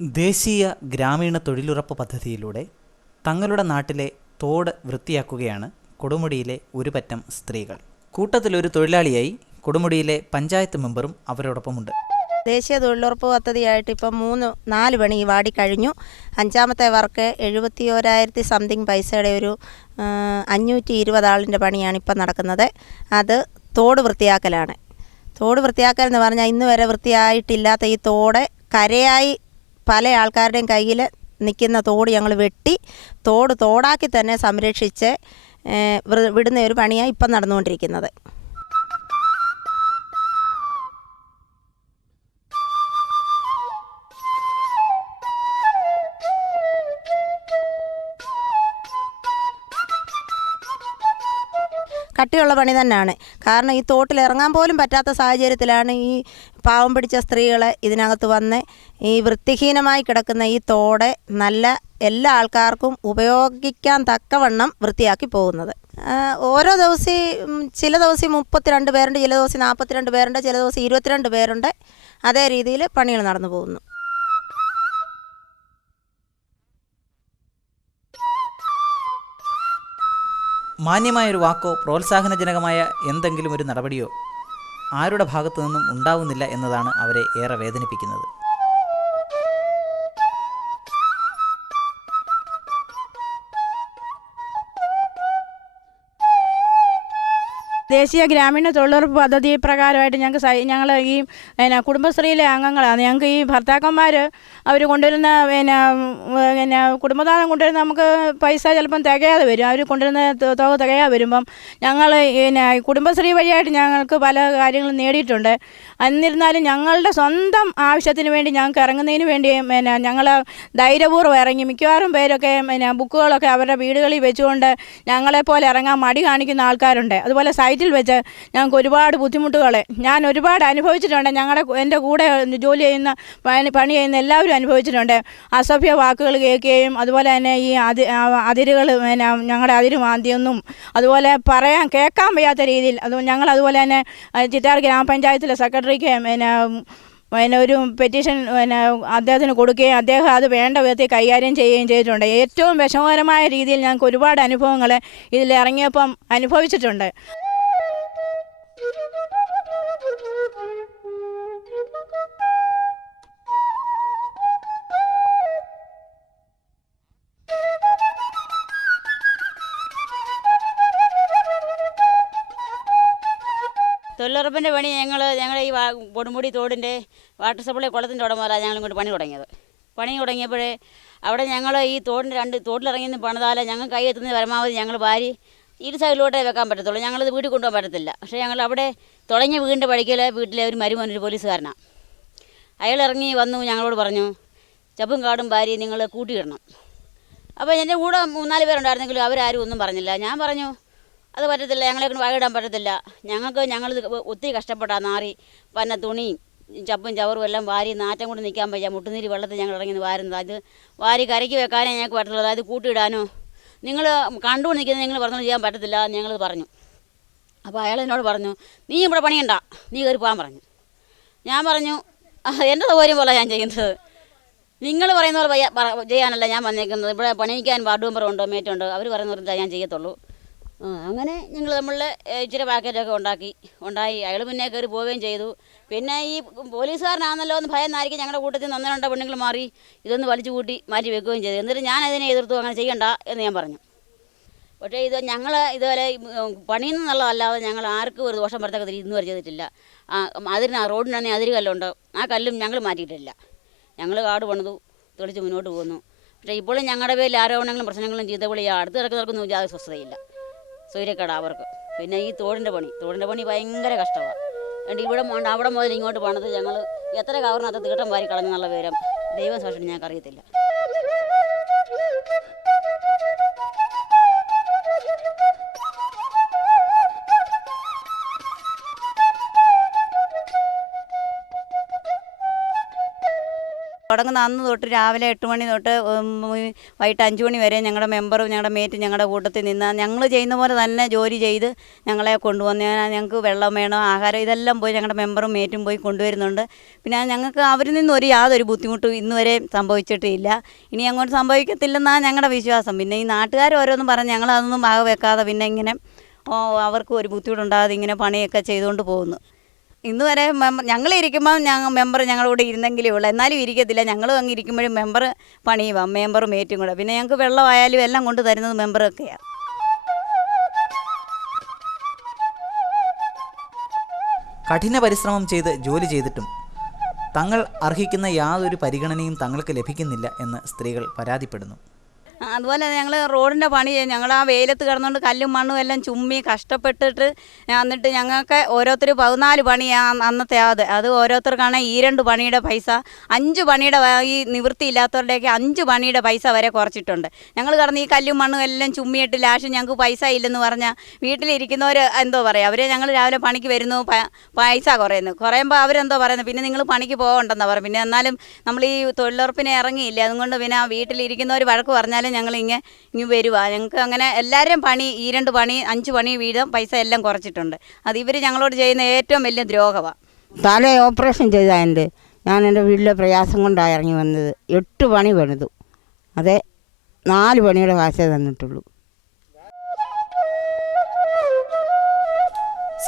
ദേശീയ ഗ്രാമീണ തൊഴിലുറപ്പ് പദ്ധതിയിലൂടെ തങ്ങളുടെ നാട്ടിലെ തോട് വൃത്തിയാക്കുകയാണ് കൊടുമുടിയിലെ ഒരു പറ്റം സ്ത്രീകൾ. കൂട്ടത്തിലൊരു തൊഴിലാളിയായി കൊടുമുടിയിലെ പഞ്ചായത്ത് മെമ്പറും അവരോടൊപ്പമുണ്ട്. ദേശീയ തൊഴിലുറപ്പ് പദ്ധതിയായിട്ട് ഇപ്പം 4 പണി ഈ വാടി കഴിഞ്ഞു. 5ാമത്തെ വർക്ക് 71,000 സംതിങ് പൈസയുടെ ഒരു 520 ആളിൻ്റെ പണിയാണ് ഇപ്പം നടക്കുന്നത്. അത് തോട് വൃത്തിയാക്കലാണ്. തോട് വൃത്തിയാക്കൽ എന്ന് പറഞ്ഞാൽ ഇന്ന് വരെ വൃത്തിയായിട്ടില്ലാത്ത ഈ തോട് കരയായി പല ആൾക്കാരുടെയും കയ്യിൽ നിൽക്കുന്ന തോട് ഞങ്ങൾ വെട്ടി തോടാക്കി തന്നെ സംരക്ഷിച്ച് വിടുന്ന ഒരു പണിയാണ് ഇപ്പം നടന്നുകൊണ്ടിരിക്കുന്നത്. കട്ടിയുള്ള പണി തന്നെയാണ്. കാരണം ഈ തോട്ടിൽ ഇറങ്ങാൻ പോലും പറ്റാത്ത സാഹചര്യത്തിലാണ് ഈ പാവം പിടിച്ച സ്ത്രീകളെ ഇതിനകത്ത് വന്ന് ഈ വൃത്തിഹീനമായി കിടക്കുന്ന ഈ തോട് നല്ല എല്ലാ ആൾക്കാർക്കും ഉപയോഗിക്കാൻ തക്കവണ്ണം വൃത്തിയാക്കി പോകുന്നത്. ഓരോ ദിവസം ചില ദിവസം 32 പേരുണ്ട്, ചില ദിവസം 42 പേരുണ്ട്, ചില ദിവസം 22 പേരുണ്ട്. അതേ രീതിയിൽ പണികൾ നടന്നു പോകുന്നു. മാന്യമായൊരു വാക്കോ പ്രോത്സാഹനജനകമായ എന്തെങ്കിലും ഒരു നടപടിയോ ആരുടെ ഭാഗത്തു നിന്നും ഉണ്ടാവുന്നില്ല എന്നതാണ് അവരെ ഏറെ വേദനിപ്പിക്കുന്നത്. ദേശീയ ഗ്രാമീണ തൊഴിലുറപ്പ് പദ്ധതി പ്രകാരമായിട്ട് ഞങ്ങൾ ഈ കുടുംബശ്രീയിലെ അംഗങ്ങളാണ്. ഞങ്ങൾക്ക് ഈ ഭർത്താക്കന്മാർ അവർ കൊണ്ടുവരുന്ന കുടുംബദാനം കൊണ്ടുവരുന്ന നമുക്ക് പൈസ ചിലപ്പം തികയാതെ വരും. അവർ കൊണ്ടുവരുന്ന തുക തികയാതെ വരുമ്പം ഞങ്ങൾ കുടുംബശ്രീ വഴിയായിട്ട് ഞങ്ങൾക്ക് പല കാര്യങ്ങളും നേടിയിട്ടുണ്ട്. എന്നിരുന്നാലും ഞങ്ങളുടെ സ്വന്തം ആവശ്യത്തിന് വേണ്ടി ഞങ്ങൾക്ക് ഇറങ്ങുന്നതിന് വേണ്ടി ഞങ്ങൾ ധൈര്യപൂർവ്വം ഇറങ്ങി. മിക്കവാറും പേരൊക്കെ ബുക്കുകളൊക്കെ അവരുടെ വീടുകളിൽ വെച്ചുകൊണ്ട് ഞങ്ങളെപ്പോലെ ഇറങ്ങാൻ മടി കാണിക്കുന്ന ആൾക്കാരുണ്ട്. അതുപോലെ സൈറ്റിൽ വെച്ച് ഞങ്ങൾക്ക് ഒരുപാട് ബുദ്ധിമുട്ടുകൾ ഞാൻ ഒരുപാട് അനുഭവിച്ചിട്ടുണ്ട്. എൻ്റെ കൂടെ ജോലി ചെയ്യുന്ന പണി ചെയ്യുന്ന എല്ലാവരും അനുഭവിച്ചിട്ടുണ്ട്. അസഭ്യ വാക്കുകൾ കേൾക്കുകയും അതുപോലെ തന്നെ ഈ അതിരുകൾ ഞങ്ങളുടെ അതിര് മാന്തിയൊന്നും അതുപോലെ കേൾക്കാൻ വയ്യാത്ത രീതിയിൽ ഞങ്ങളതുപോലെ തന്നെ ചിറ്റാർ ഗ്രാമപഞ്ചായത്തിലെ സെക്രട്ടറിക്ക് ഒരു പെറ്റീഷൻ അദ്ദേഹത്തിന് കൊടുക്കുകയും അദ്ദേഹം അത് വേണ്ട വിധത്തിൽ കൈകാര്യം ചെയ്യുകയും ചെയ്തിട്ടുണ്ട്. ഏറ്റവും വിഷമകരമായ രീതിയിൽ ഞങ്ങൾക്ക് ഒരുപാട് അനുഭവങ്ങൾ ഇതിലിറങ്ങിയപ്പം അനുഭവിച്ചിട്ടുണ്ട്. തൊഴിലുറപ്പിൻ്റെ പണി ഞങ്ങളുടെ ഈ കൊടുമുടി തോടിൻ്റെ വാട്ടർ സപ്ലൈ കുളത്തിൻ്റെ ഉടമകളാണ് ഞങ്ങളിങ്ങോട്ട് പണി തുടങ്ങിയപ്പോഴേ അവിടെ ഞങ്ങൾ ഈ തോട്ടിലിറങ്ങി പണിതാൽ ഞങ്ങൾ കൈ എത്തുന്ന പരമാവധി ഞങ്ങൾ വാരി ഇരു സൈഡിലോട്ടേ വെക്കാൻ പറ്റത്തുള്ളൂ. ഞങ്ങളിത് വീട്ടിൽ കൊണ്ടുപോകാൻ പറ്റത്തില്ല. പക്ഷേ ഞങ്ങൾ അവിടെ തുടങ്ങിയ വീടിൻ്റെ വഴിക്കൽ വീട്ടിലെ ഒരു മരുമോനൊരു പോലീസുകാരനാണ്. അയാൾ ഇറങ്ങി വന്നു ഞങ്ങളോട് പറഞ്ഞു, ചപ്പും കാടും വാരി നിങ്ങൾ കൂട്ടിയിടണം. അപ്പോൾ എൻ്റെ കൂടെ 3-4 പേരുണ്ടായിരുന്നെങ്കിലും അവരാരും ഒന്നും പറഞ്ഞില്ല. ഞാൻ പറഞ്ഞു അത് പറ്റത്തില്ല, ഞങ്ങളെക്കൊണ്ട് വായിടാൻ പറ്റത്തില്ല. ഞങ്ങൾ ഒത്തിരി കഷ്ടപ്പെട്ടാൽ നാറി പന്ന തുണിയും ചപ്പും ചവറും എല്ലാം വാരി നാറ്റം കൊണ്ട് നിൽക്കാൻ വയ്യ. മുട്ടുനീര് വെള്ളത്തിൽ ഞങ്ങൾ ഇറങ്ങി വാരുന്നത്. അത് വാരി കരയ്ക്ക് വെക്കാനേ ഞങ്ങൾക്ക് പറ്റുള്ളൂ. അതായത് കൂട്ടിയിടാനോ നിങ്ങൾ കണ്ടുകൊണ്ട് നിൽക്കുന്നത് നിങ്ങൾ പറഞ്ഞോണ്ട് ചെയ്യാൻ പറ്റത്തില്ല എന്ന് ഞങ്ങൾ പറഞ്ഞു. അപ്പോൾ അയാൾ എന്നോട് പറഞ്ഞു, നീ ഇവിടെ പണിയണ്ട, നീ കയറി പോകാൻ പറഞ്ഞു. ഞാൻ പറഞ്ഞു എൻ്റെ സൗകര്യം പോലെ ഞാൻ ചെയ്യുന്നത്, നിങ്ങൾ പറയുന്ന പോലെ ചെയ്യാനല്ല ഞാൻ വന്നേക്കുന്നത്. ഇവിടെ പണിയിക്കാൻ വാർഡ് മെമ്പറുണ്ടോ മേറ്റുണ്ടോ, അവർ പറയുന്നവരെന്താ ഞാൻ ചെയ്യത്തുള്ളൂ. അങ്ങനെ ഞങ്ങൾ നമ്മളുടെ ഇച്ചിരി പാക്കറ്റൊക്കെ ഉണ്ടായി. അയാൾ പിന്നെ കയറി പോവുകയും ചെയ്തു. പിന്നെ ഈ പോലീസുകാരനാണല്ലോ എന്ന് ഭയന്നായിരിക്കും ഞങ്ങളുടെ കൂട്ടത്തിൽ 1-2 പെണ്ണുങ്ങൾ മാറി ഇതൊന്ന് വലിച്ചു കൂട്ടി മാറ്റി വെക്കുകയും ചെയ്തു. എന്നിട്ട് ഞാൻ അതിനെ എതിർത്തു, അങ്ങനെ ചെയ്യണ്ട എന്ന് ഞാൻ പറഞ്ഞു. പക്ഷേ ഞങ്ങൾ ഇതുവരെ പണിയിൽ നിന്നുള്ളതല്ലാതെ ഞങ്ങൾ ആർക്കും ഒരു ദോഷം വരത്തക്ക ഇന്ന് വരെ ചെയ്തിട്ടില്ല. റോഡിനാണെങ്കിൽ അതിര് കല്ലുണ്ട്, ആ കല്ലും ഞങ്ങൾ മാറ്റിയിട്ടില്ല. ഞങ്ങൾ കാട് പണിതു തെളിച്ച് മുന്നോട്ട് പോകുന്നു. പക്ഷേ ഇപ്പോഴും ഞങ്ങളുടെ പേരിൽ ആരോപണങ്ങളും പ്രശ്നങ്ങളും ചെയ്തപ്പോൾ അടുത്ത് കിടക്കുന്നവർക്കൊന്നും യാതൊരു സ്വസ്ഥതയില്ല, സൂര്യക്കട അവർക്ക്. പിന്നെ ഈ തോടിൻ്റെ പണി ഭയങ്കര കഷ്ടമാണ്. അതുകൊണ്ട് അവിടെ മുതൽ ഇങ്ങോട്ട് പണിത് ഞങ്ങൾ എത്ര കവറിനകത്ത് തീട്ടം വാരി കളഞ്ഞെന്നുള്ള വിവരം ദൈവം സാക്ഷിയാണ്, ഞങ്ങൾക്ക് അറിയത്തില്ല. തുടങ്ങുന്ന അന്ന് തൊട്ട് രാവിലെ 8 മണി തൊട്ട് വൈകിട്ട് 5 മണി വരെ ഞങ്ങളുടെ മെമ്പറും ഞങ്ങളുടെ മേറ്റും ഞങ്ങളുടെ കൂട്ടത്തിൽ നിന്ന് ഞങ്ങൾ ചെയ്യുന്ന പോലെ തന്നെ ജോലി ചെയ്ത് ഞങ്ങളെ കൊണ്ടുവന്ന് ഞങ്ങൾക്ക് വെള്ളം വേണം, ആഹാരം, ഇതെല്ലാം പോയി ഞങ്ങളുടെ മെമ്പറും മേറ്റും പോയി കൊണ്ടുവരുന്നുണ്ട്. പിന്നെ ഞങ്ങൾക്ക് അവരിൽ നിന്നും യാതൊരു ബുദ്ധിമുട്ടും ഇന്നുവരെ സംഭവിച്ചിട്ടില്ല. ഇനി അങ്ങോട്ട് സംഭവിക്കത്തില്ലെന്നാണ് ഞങ്ങളുടെ വിശ്വാസം. പിന്നെ ഈ നാട്ടുകാർ ഓരോന്നും പറഞ്ഞ് ഞങ്ങളതൊന്നും ഭാഗം വെക്കാതെ പിന്നെ ഇങ്ങനെ അവർക്ക് ഒരു ബുദ്ധിമുട്ടുണ്ടാകാതെ ഇങ്ങനെ പണിയൊക്കെ ചെയ്തുകൊണ്ട് പോകുന്നു. ഇന്നുവരെ ഞങ്ങളിരിക്കുമ്പം മെമ്പർ ഞങ്ങളോട് ഇരുന്നെങ്കിലേ ഉള്ളൂ, എന്നാലും ഇരിക്കത്തില്ല. ഞങ്ങളും അങ്ങ് ഇരിക്കുമ്പോഴും മെമ്പർ പണിയുവാം, മെമ്പറും മേറ്റും കൂടെ. പിന്നെ ഞങ്ങൾക്ക് വെള്ളമായാലും എല്ലാം കൊണ്ട് തരുന്നത് മെമ്പറൊക്കെയാണ്. കഠിന പരിശ്രമം ചെയ്ത് ജോലി ചെയ്തിട്ടും തങ്ങൾ അർഹിക്കുന്ന യാതൊരു പരിഗണനയും തങ്ങൾക്ക് ലഭിക്കുന്നില്ല എന്ന് സ്ത്രീകൾ പരാതിപ്പെടുന്നു. അതുപോലെ ഞങ്ങൾ റോഡിൻ്റെ പണി ഞങ്ങൾ ആ വെയിലത്ത് കിടന്നുകൊണ്ട് കല്ലും മണ്ണും എല്ലാം ചുമ്മി കഷ്ടപ്പെട്ടിട്ട് എന്നിട്ട് ഞങ്ങൾക്ക് ഓരോരുത്തർ 14 പണിയാണ് അന്നത്തെ അത് ഓരോരുത്തർക്കാണ് ഈ 2 പണിയുടെ പൈസ, 5 പണിയുടെ ഈ നിവൃത്തിയില്ലാത്തവരുടെയൊക്കെ 5 പണിയുടെ പൈസ വരെ കുറച്ചിട്ടുണ്ട്. ഞങ്ങൾ കിടന്ന് ഈ കല്ലും മണ്ണും എല്ലാം ചുമ്മിയിട്ട് ലാസ്റ്റ് ഞങ്ങൾക്ക് പൈസ ഇല്ലെന്ന് പറഞ്ഞാൽ വീട്ടിലിരിക്കുന്നവർ എന്തോ പറയുക, അവരെ ഞങ്ങൾ രാവിലെ പണിക്ക് വരുന്നു, പൈസ കുറയുമ്പോൾ അവരെന്തോ പറയുന്നത്, പിന്നെ നിങ്ങൾ പണിക്ക് പോകണ്ടെന്നാണ് പറയും. പിന്നെ എന്നാലും നമ്മൾ ഈ തൊഴിലുറപ്പിനെ ഇറങ്ങിയില്ല, അതുകൊണ്ട് പിന്നെ ആ വീട്ടിലിരിക്കുന്നവർ വഴക്ക് പറഞ്ഞാലും ഞങ്ങൾ ഇങ്ങ് വരുവാ. ഞങ്ങൾക്ക് അങ്ങനെ എല്ലാവരും പണി ഈ 2 പണി 5 പണി വീതം പൈസ എല്ലാം കുറച്ചിട്ടുണ്ട്. അത് ഇവർ ഞങ്ങളോട് ചെയ്യുന്ന ഏറ്റവും വലിയ ദ്രോഹമാണ്. തല ഓപ്പറേഷൻ ചെയ്തതിൻ്റെ ഞാൻ എൻ്റെ വീട്ടിലെ പ്രയാസം കൊണ്ടാണ് ഇറങ്ങി വന്നത്. 8 പണി പണിതു, അതെ 4 പണിയുടെ കാശേ തന്നിട്ടുള്ളൂ.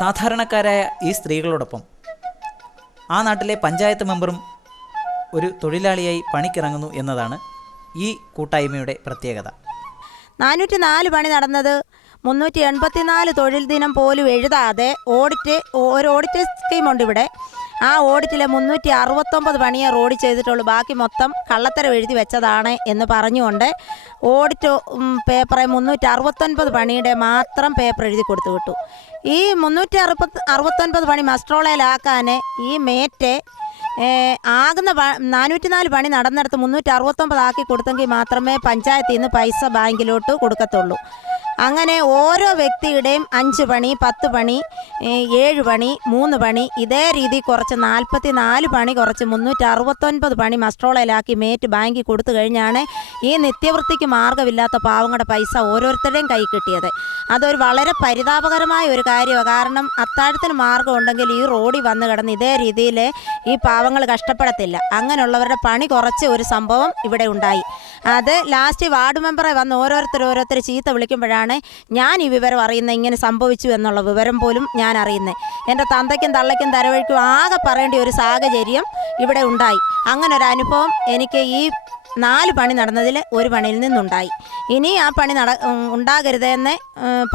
സാധാരണക്കാരായ ഈ സ്ത്രീകളോടൊപ്പം ആ നാട്ടിലെ പഞ്ചായത്ത് മെമ്പറും ഒരു തൊഴിലാളിയായി പണിക്കിറങ്ങുന്നു എന്നതാണ് ഈ കൂട്ടായ്മയുടെ പ്രത്യേകത. 404 പണി നടന്നത് 384 തൊഴിൽ ദിനം പോലും എഴുതാതെ ഒരു ഓഡിറ്റ് സ്കീമുണ്ട് ഇവിടെ. ആ ഓഡിറ്റിലെ 369 പണിയെ റോഡ് ചെയ്തിട്ടുള്ളൂ, ബാക്കി മൊത്തം കള്ളത്തരം എഴുതി വെച്ചതാണ് എന്ന് പറഞ്ഞുകൊണ്ട് ഓഡിറ്റ് പേപ്പറെ 369 പണിയുടെ മാത്രം പേപ്പർ എഴുതി കൊടുത്തു വിട്ടു. ഈ 369 പണി മസ്ട്രോളയിലാക്കാൻ ഈ മേറ്റ് ആകുന്ന 404 പണി നടന്നിടത്ത് 369 ആക്കി കൊടുത്തെങ്കിൽ മാത്രമേ പഞ്ചായത്തിൽ നിന്ന് പൈസ ബാങ്കിലോട്ട് കൊടുക്കത്തുള്ളൂ. അങ്ങനെ ഓരോ വ്യക്തിയുടെയും 5 പണി, 10 പണി, 7 പണി, 3 പണി, ഇതേ രീതി കുറച്ച് 44 പണി കുറച്ച് 369 പണി മസ്ട്രോളയിലാക്കി മേറ്റ് ബാങ്കിൽ കൊടുത്തു കഴിഞ്ഞാണ് ഈ നിത്യവൃത്തിക്ക് മാർഗ്ഗമില്ലാത്ത പാവങ്ങളുടെ പൈസ ഓരോരുത്തരുടെയും കൈ കിട്ടിയത്. അതൊരു വളരെ പരിതാപകരമായ ഒരു കാര്യമാണ്. കാരണം അത്താഴത്തിന് മാർഗ്ഗം ഉണ്ടെങ്കിൽ ഈ റോഡിൽ വന്ന് കിടന്ന് ഇതേ രീതിയിൽ ഈ പാവങ്ങൾ കഷ്ടപ്പെടത്തില്ല. അങ്ങനെയുള്ളവരുടെ പണി കുറച്ച് ഒരു സംഭവം ഇവിടെ ഉണ്ടായി. അത് ലാസ്റ്റ് വാർഡ് മെമ്പറെ വന്ന് ഓരോരുത്തർ ചീത്ത വിളിക്കുമ്പോഴാണ് ഞാൻ ഈ വിവരം അറിയുന്നത്, ഇങ്ങനെ സംഭവിച്ചു എന്നുള്ള വിവരം പോലും ഞാൻ അറിയുന്നത്. എൻ്റെ തന്തയ്ക്കും തള്ളയ്ക്കും തരവഴിക്കും ആകെ പറയേണ്ട ഒരു സാഹചര്യം ഇവിടെ ഉണ്ടായി. അങ്ങനെ ഒരു അനുഭവം എനിക്ക് ഈ 4 പണി നടന്നതിൽ ഒരു പണിയിൽ നിന്നുണ്ടായി. ഇനി ആ പണി ഉണ്ടാകരുതെന്ന്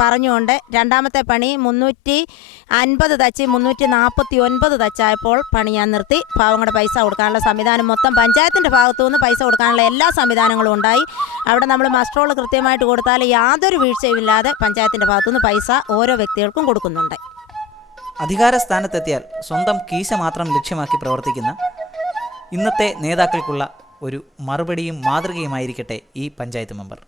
പറഞ്ഞുകൊണ്ട് രണ്ടാമത്തെ പണി 350 തച്ച് 349 തച്ചായപ്പോൾ പണി ഞാൻ നിർത്തി. പാവങ്ങളുടെ പൈസ കൊടുക്കാനുള്ള സംവിധാനം മൊത്തം പഞ്ചായത്തിൻ്റെ ഭാഗത്തു നിന്ന് പൈസ കൊടുക്കാനുള്ള എല്ലാ സംവിധാനങ്ങളും ഉണ്ടായി. അവിടെ നമ്മൾ മസ്ട്രോൾ കൃത്യമായിട്ട് കൊടുത്താൽ യാതൊരു വീഴ്ചയുമില്ലാതെ പഞ്ചായത്തിൻ്റെ ഭാഗത്തുനിന്ന് പൈസ ഓരോ വ്യക്തികൾക്കും കൊടുക്കുന്നുണ്ട്. അധികാര സ്ഥാനത്തെത്തിയാൽ സ്വന്തം കീശ മാത്രം ലക്ഷ്യമാക്കി പ്രവർത്തിക്കുന്ന ഇന്നത്തെ നേതാക്കൾക്കുള്ള ഒരു മറുപടിയും മാതൃകയുമായിരിക്കട്ടെ ഈ പഞ്ചായത്ത് മെമ്പർ.